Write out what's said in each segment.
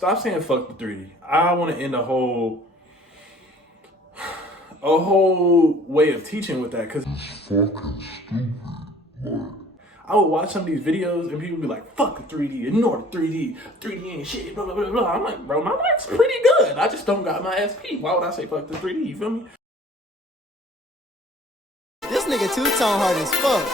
stop saying fuck the 3D. I want to end a whole way of teaching with that, because it's fucking stupid. Like, I would watch some of these videos and people be like, fuck the 3D, ignore the 3D, 3D ain't shit, blah, blah, blah, blah. I'm like, bro, my life's pretty good. I just don't got my SP. Why would I say fuck the 3D, you feel me? This nigga two-tone hard as fuck.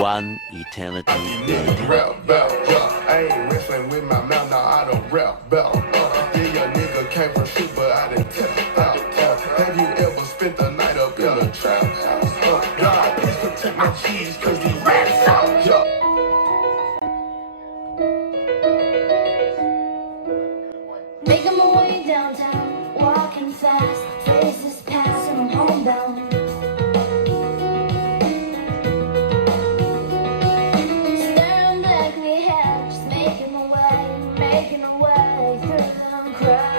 One eternity later. I ain't wrestling with my mouth, now I don't rap belt. Yeah, your nigga came from shoot, but I didn't test out. Have you ever spent the night up in a trap house? God, please protect my cheese, cause these rats out. Making my way downtown, walking fast, faces pass and I'm homebound. Staring blankly ahead, just making my way through the crowd.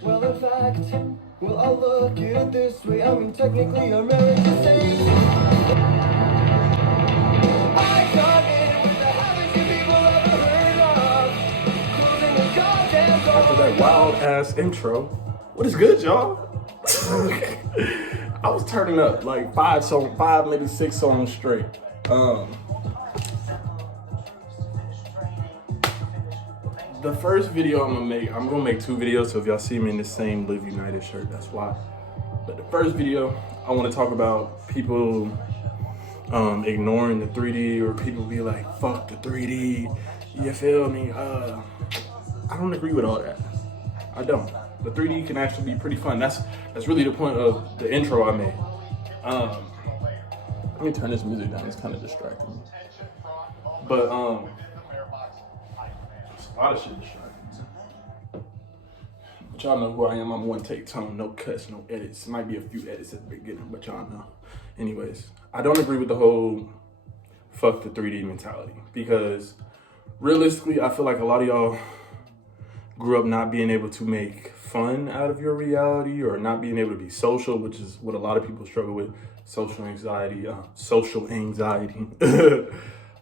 Well, in fact, well, I'll look at it this way. I mean, technically, I'm married to say. I started with the habits you people ever heard of. Cruising the goddamn zone. After that wild ass intro, what is good, y'all? I was turning up like five, maybe 6 songs straight. The first video I'm gonna make 2 videos, so if y'all see me in the same Live United shirt, that's why. But the first video, I wanna talk about people ignoring the 3D, or people be like, fuck the 3D, you feel me? I don't agree with all that. I don't. The 3D can actually be pretty fun. That's really the point of the intro I made. Let me turn this music down, it's kind of distracting me. But a lot of shit distracting me. But y'all know who I am. I'm one take tone, no cuts, no edits. Might be a few edits at the beginning, but y'all know. Anyways, I don't agree with the whole fuck the 3D mentality, because realistically, I feel like a lot of y'all grew up not being able to make fun out of your reality, or not being able to be social, which is what a lot of people struggle with. Social anxiety,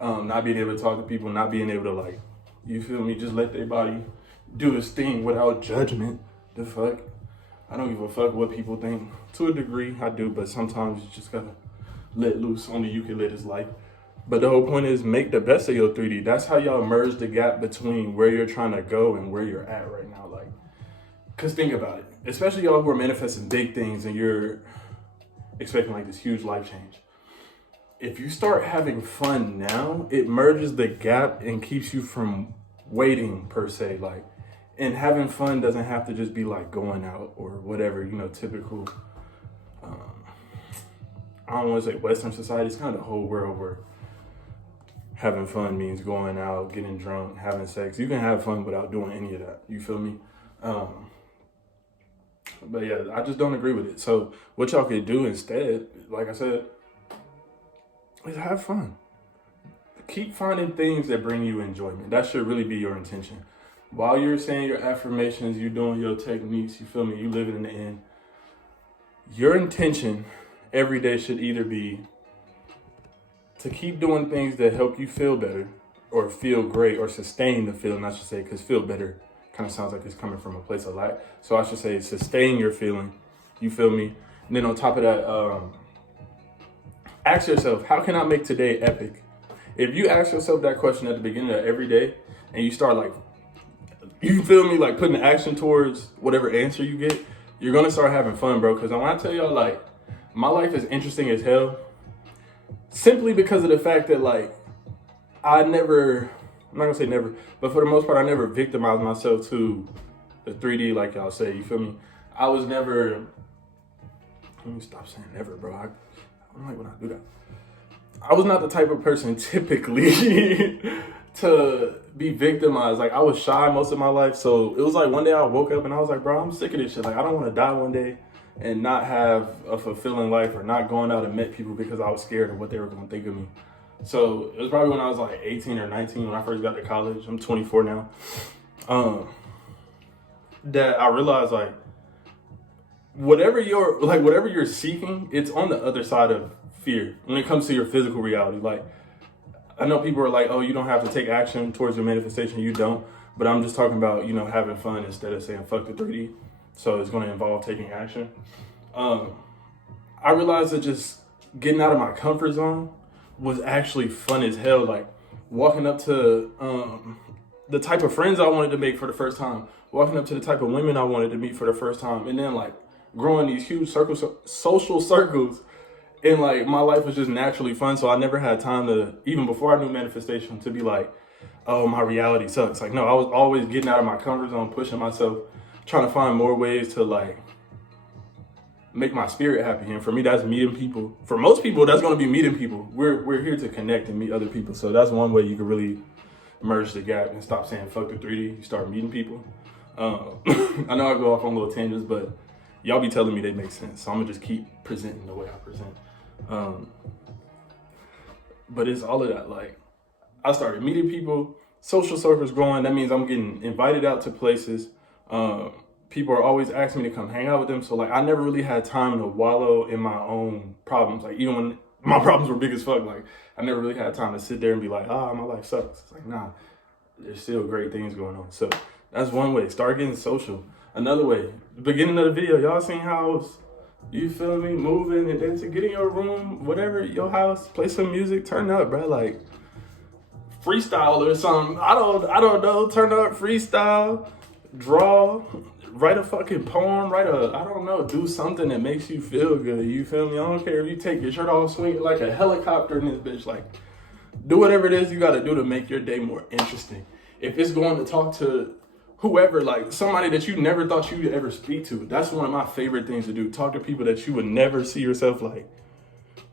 not being able to talk to people, not being able to, like, you feel me, just let their body do its thing without judgment. The fuck? I don't give a fuck what people think. To a degree, I do, but sometimes you just gotta let loose. Only you can live this life. But the whole point is, make the best of your 3D. That's how y'all merge the gap between where you're trying to go and where you're at right now. Like, cause think about it, especially y'all who are manifesting big things and you're expecting like this huge life change. If you start having fun now, it merges the gap and keeps you from waiting, per se. Like, and having fun doesn't have to just be like going out or whatever, you know, typical, I don't want to say Western society. It's kind of the whole world where having fun means going out, getting drunk, having sex. You can have fun without doing any of that. You feel me? But yeah, I just don't agree with it. So what y'all could do instead, like I said, is have fun. Keep finding things that bring you enjoyment. That should really be your intention. While you're saying your affirmations, you're doing your techniques, you feel me, you living in the end, your intention every day should either be to keep doing things that help you feel better, or feel great, or sustain the feeling, I should say, because feel better kind of sounds like it's coming from a place of lack. So I should say sustain your feeling, you feel me? And then on top of that, ask yourself, how can I make today epic? If you ask yourself that question at the beginning of every day, and you start like, you feel me, like putting action towards whatever answer you get, you're gonna start having fun, bro. Because when I tell y'all, like, my life is interesting as hell, simply because of the fact that, like, I'm not gonna say never, but for the most part, I never victimized myself to the 3D, like y'all say, you feel me? I was never let me stop saying never, bro. I don't like when I do that. I was not the type of person typically to be victimized. Like, I was shy most of my life. So it was like one day I woke up and I was like, bro, I'm sick of this shit. Like, I don't want to die one day and not have a fulfilling life or not going out and met people because I was scared of what they were going to think of me. So it was probably when I was like 18 or 19 when I first got to college. I'm 24 now. That I realized, like, whatever you're seeking, it's on the other side of fear when it comes to your physical reality. Like, I know people are like, oh, you don't have to take action towards your manifestation. You don't. But I'm just talking about, having fun instead of saying fuck the 3D. So it's going to involve taking action. I realized that just getting out of my comfort zone was actually fun as hell. Like, walking up to the type of friends I wanted to make for the first time, walking up to the type of women I wanted to meet for the first time, and then like growing these huge social circles. And like, my life was just naturally fun. So I never had time to, even before I knew manifestation, to be like, oh, my reality sucks. Like, no, I was always getting out of my comfort zone, pushing myself, trying to find more ways to like make my spirit happy. And for me, that's meeting people. For most people, that's going to be meeting people. We're here to connect and meet other people. So that's one way you can really merge the gap and stop saying fuck the 3D. You start meeting people. I know I go off on little tangents, but y'all be telling me they make sense. So I'm gonna just keep presenting the way I present. But it's all of that. Like, I started meeting people, social circles growing. That means I'm getting invited out to places. People are always asking me to come hang out with them. So like, I never really had time to wallow in my own problems. Like, even when my problems were big as fuck, like, I never really had time to sit there and be like, my life sucks. It's like, nah, there's still great things going on. So that's one way. Start getting social. Another way, the beginning of the video, y'all seen how I was, you feel me, moving and dancing, get in your room, whatever, your house, play some music, turn up, bro. Like, freestyle or something. I don't know, turn up, freestyle, draw, write a fucking poem, I don't know, do something that makes you feel good, you feel me? I don't care if you take your shirt off, swing it like a helicopter in this bitch. Like, do whatever it is you gotta do to make your day more interesting. If it's going to talk to whoever, like somebody that you never thought you'd ever speak to, that's one of my favorite things to do. Talk to people that you would never see yourself like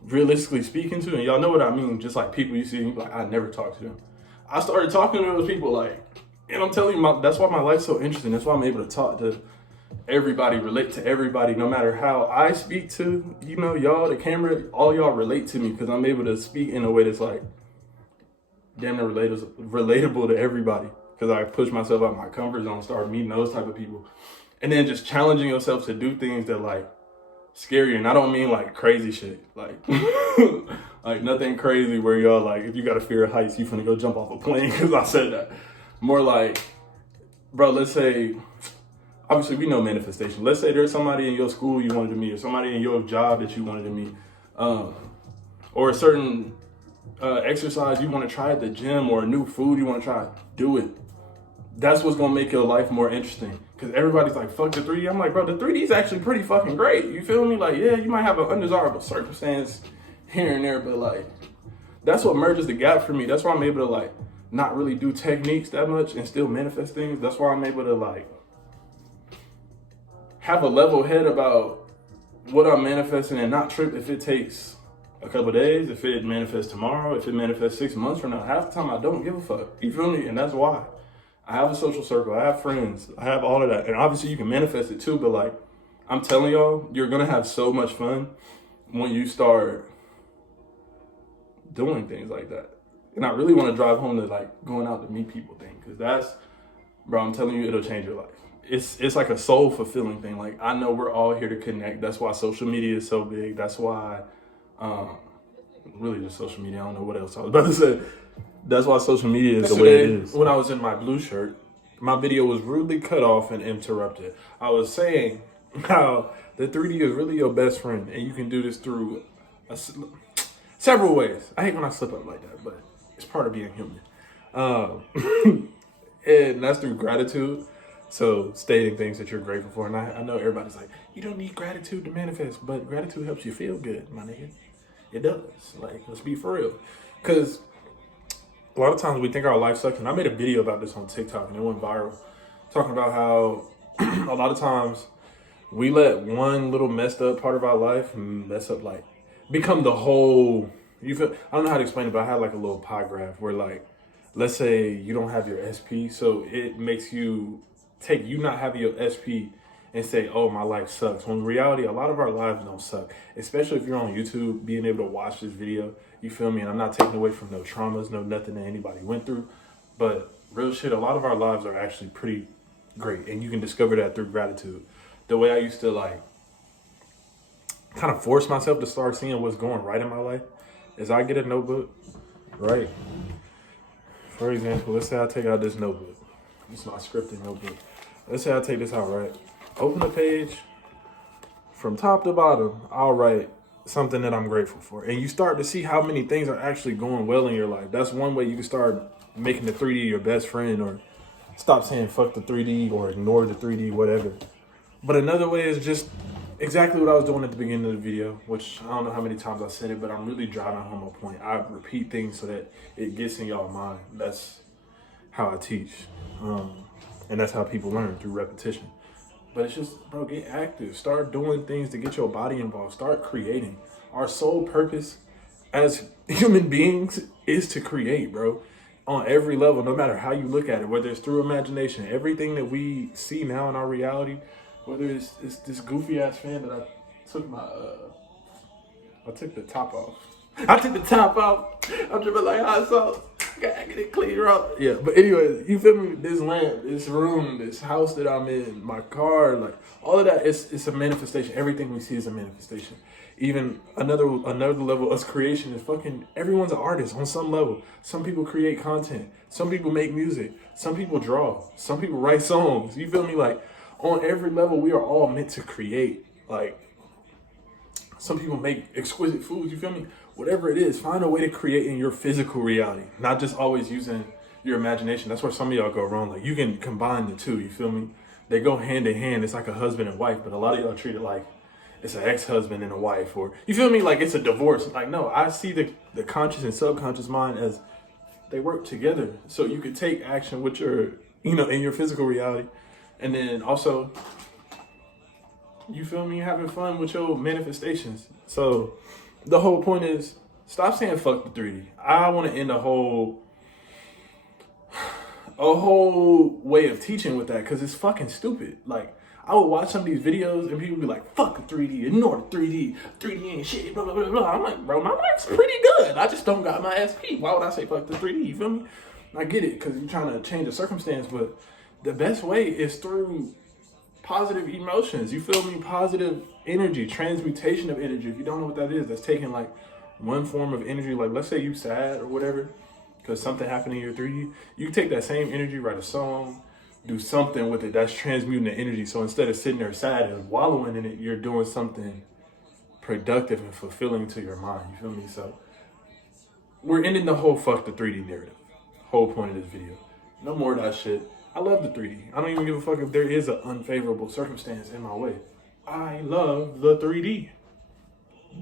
realistically speaking to. And y'all know what I mean, just like people you see and you be like, I never talk to them. I started talking to those people, like, and I'm telling you, that's why my life's so interesting. That's why I'm able to talk to everybody, relate to everybody, no matter how I speak to, y'all, the camera, all y'all relate to me because I'm able to speak in a way that's like damn near relatable to everybody. Because I push myself out of my comfort zone, start meeting those type of people. And then just challenging yourself to do things that like scare you. And I don't mean like crazy shit. Like, like nothing crazy where y'all like, if you got a fear of heights, you finna go jump off a plane because I said that. More like, bro, let's say, obviously we know manifestation. Let's say there's somebody in your school you wanted to meet, or somebody in your job that you wanted to meet, or a certain exercise you want to try at the gym, or a new food you want to try. Do it. That's what's gonna make your life more interesting. Cause everybody's like, fuck the 3D. I'm like, bro, the 3D is actually pretty fucking great. You feel me? Like, yeah, you might have an undesirable circumstance here and there, but like, that's what merges the gap for me. That's why I'm able to like not really do techniques that much and still manifest things. That's why I'm able to like have a level head about what I'm manifesting and not trip if it takes a couple of days, if it manifests tomorrow, if it manifests 6 months from now. Half the time I don't give a fuck. You feel me? And that's why. I have a social circle, I have friends, I have all of that. And obviously you can manifest it too, but like, I'm telling y'all, you're gonna have so much fun when you start doing things like that. And I really wanna drive home to like going out to meet people thing, cause that's, bro, I'm telling you, it'll change your life. It's like a soul fulfilling thing. Like, I know we're all here to connect. That's why social media is so big. That's why, really just social media. I don't know what else I was about to say. That's why social media is the way it is. When I was in my blue shirt, my video was rudely cut off and interrupted. I was saying how the 3D is really your best friend, and you can do this through several ways. I hate when I slip up like that, but it's part of being human. And that's through gratitude. So stating things that you're grateful for. And I know everybody's like, you don't need gratitude to manifest, but gratitude helps you feel good, my nigga. It does. Like, let's be for real. Because a lot of times we think our life sucks, and I made a video about this on TikTok and it went viral, talking about how a lot of times we let one little messed up part of our life mess up, like, become the whole. You feel? I don't know how to explain it, but I had like a little pie graph where, like, let's say you don't have your SP, so it makes you take you not having your SP and say, "Oh, my life sucks." When in reality, a lot of our lives don't suck. Especially if you're on YouTube, being able to watch this video. You feel me? And I'm not taking away from no traumas, no nothing that anybody went through, but real shit. A lot of our lives are actually pretty great, and you can discover that through gratitude. The way I used to, like, kind of force myself to start seeing what's going right in my life is I get a notebook, right? For example, let's say I take out this notebook. This is my scripting notebook. Let's say I take this out, right? Open the page. From top to bottom, I'll write something that I'm grateful for. And you start to see how many things are actually going well in your life. That's one way you can start making the 3D your best friend, or stop saying fuck the 3D or ignore the 3D, whatever. But another way is just exactly what I was doing at the beginning of the video, which I don't know how many times I said it, but I'm really driving home a point. I repeat things so that it gets in y'all mind. That's how I teach. And that's how people learn, through repetition. But it's just, bro, get active. Start doing things to get your body involved. Start creating. Our sole purpose as human beings is to create, bro. On every level, no matter how you look at it, whether it's through imagination, everything that we see now in our reality, whether it's this goofy ass fan that I took the top off. I took the top off. I'm dripping like hot sauce. Gotta get it clean up. Yeah, but anyway, you feel me? This lamp, this room, this house that I'm in, my car, like all of that, it's a manifestation. Everything we see is a manifestation. Even another level of creation is fucking everyone's an artist on some level. Some people create content. Some people make music. Some people draw. Some people write songs. You feel me? Like on every level, we are all meant to create. Like some people make exquisite foods. You feel me? Whatever it is, find a way to create in your physical reality, not just always using your imagination. That's where some of y'all go wrong. Like you can combine the two. You feel me? They go hand in hand. It's like a husband and wife, but a lot of y'all treat it like it's an ex-husband and a wife, or you feel me? Like it's a divorce. Like no, I see the conscious and subconscious mind as they work together. So you could take action with your, in your physical reality, and then also, you feel me, having fun with your manifestations. So the whole point is stop saying fuck the 3D. I want to end a whole way of teaching with that, because it's fucking stupid. Like I would watch some of these videos and people be like, fuck the 3D, ignore the 3D ain't shit, blah blah blah blah. I'm like, bro, my mic's pretty good, I just don't got my SP. Why would I say fuck the 3D? You feel me? I get it, because you're trying to change a circumstance, but the best way is through positive emotions. You feel me? Positive energy, transmutation of energy. If you don't know what that is, that's taking like one form of energy. Like let's say you sad or whatever because something happened in your 3D. You can take that same energy, write a song, do something with it. That's transmuting the energy. So instead of sitting there sad and wallowing in it, you're doing something productive and fulfilling to your mind. You feel me? So we're ending the whole fuck the 3D narrative. Whole point of this video. No more of that shit. I love the 3D. I don't even give a fuck if there is an unfavorable circumstance in my way. I love the 3D.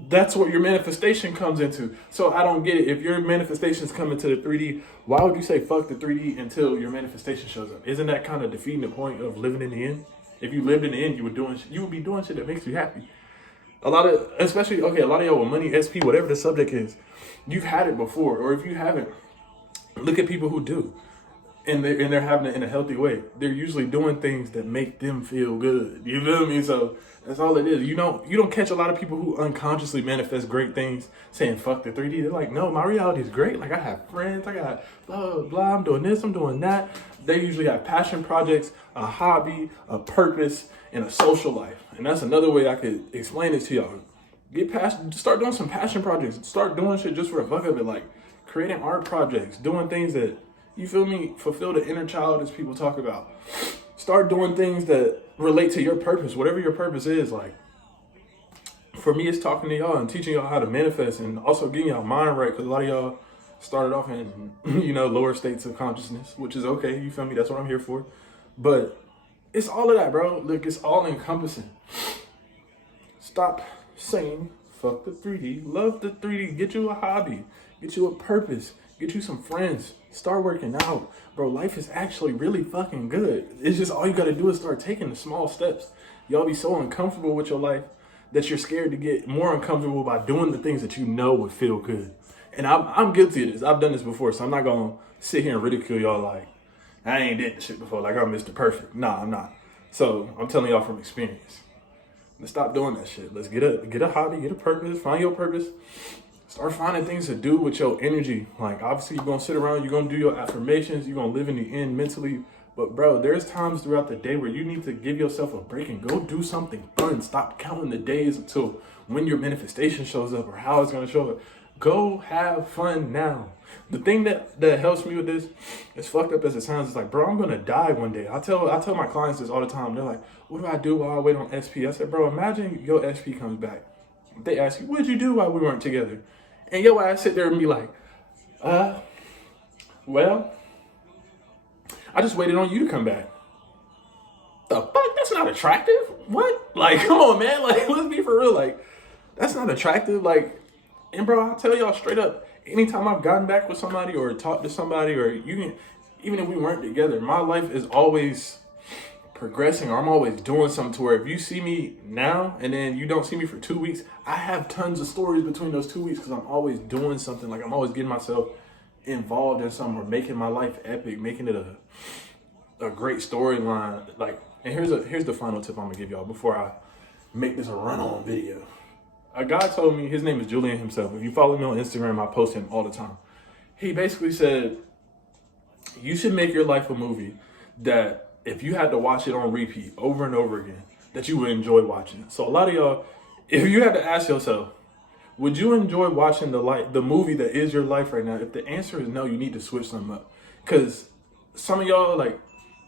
That's what your manifestation comes into. So I don't get it. If your manifestations come into the 3D, why would you say fuck the 3D until your manifestation shows up? Isn't that kind of defeating the point of living in the end? If you lived in the end, you would be doing shit that makes you happy. A lot of y'all with money, SP, whatever the subject is, you've had it before. Or if you haven't, look at people who do. And they're having it in a healthy way. They're usually doing things that make them feel good. You feel me? So that's all it is. You don't catch a lot of people who unconsciously manifest great things saying fuck the 3D. They're like, no, my reality is great. Like I have friends, I got blah, blah, blah. I'm doing this, I'm doing that. They usually have passion projects, a hobby, a purpose, and a social life. And that's another way I could explain it to y'all. Start doing some passion projects. Start doing shit just for the fuck of it. Like creating art projects, doing things that, you feel me, fulfill the inner child as people talk about. Start doing things that relate to your purpose, whatever your purpose is. Like, for me, it's talking to y'all and teaching y'all how to manifest and also getting y'all mind right, because a lot of y'all started off in, lower states of consciousness, which is okay, you feel me? That's what I'm here for. But it's all of that, bro. Look, it's all encompassing. Stop saying fuck the 3D. Love the 3D. Get you a hobby. Get you a purpose. Get you some friends. Start working out. Bro, life is actually really fucking good. It's just all you gotta do is start taking the small steps. Y'all be so uncomfortable with your life that you're scared to get more uncomfortable by doing the things that you know would feel good. And I'm guilty of this. I've done this before, so I'm not gonna sit here and ridicule y'all like, I ain't did this shit before, like I'm Mr. Perfect. Nah, I'm not. So I'm telling y'all from experience. Let's stop doing that shit. Let's get a hobby, get a purpose, find your purpose. Start finding things to do with your energy. Like, obviously, you're going to sit around, you're going to do your affirmations, you're going to live in the end mentally. But, bro, there's times throughout the day where you need to give yourself a break and go do something fun. Stop counting the days until when your manifestation shows up or how it's going to show up. Go have fun now. The thing that helps me with this, as fucked up as it sounds, is like, bro, I'm going to die one day. I tell my clients this all the time. They're like, what do I do while I wait on SP? I said, bro, imagine your SP comes back. They ask you, what did you do while we weren't together? And yo, I sit there and be like, well, I just waited on you to come back. The fuck? That's not attractive? What? Like, come on, man. Like, let's be for real. Like, that's not attractive. Like, and bro, I'll tell y'all straight up, anytime I've gotten back with somebody or talked to somebody or even if we weren't together, my life is always progressing, or I'm always doing something to where if you see me now and then you don't see me for 2 weeks, I have tons of stories between those 2 weeks because I'm always doing something. Like, I'm always getting myself involved in something or making my life epic, making it a great storyline. Like, and here's the final tip I'm gonna give y'all before I make this a run-on video. A guy told me, his name is Julian himself. If you follow me on Instagram, I post him all the time. He basically said, you should make your life a movie that if you had to watch it on repeat over and over again, that you would enjoy watching. So a lot of y'all, if you had to ask yourself, would you enjoy watching the movie that is your life right now? If the answer is no, you need to switch something up. Because some of y'all, like,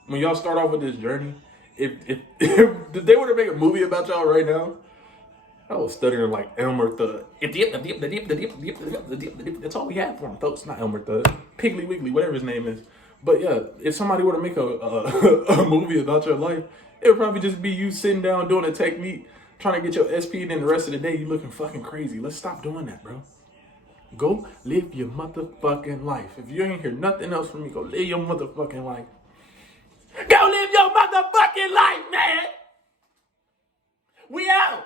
when y'all start off with this journey, if they were to make a movie about y'all right now, I was stuttering like Elmer Fudd. That's all we have for him, folks. Not Elmer Fudd. Piggly Wiggly, whatever his name is. But yeah, if somebody were to make a movie about your life, it would probably just be you sitting down doing a technique, trying to get your SP, and then the rest of the day you looking fucking crazy. Let's stop doing that, bro. Go live your motherfucking life. If you ain't hear nothing else from me, go live your motherfucking life. Go live your motherfucking life, man. We out.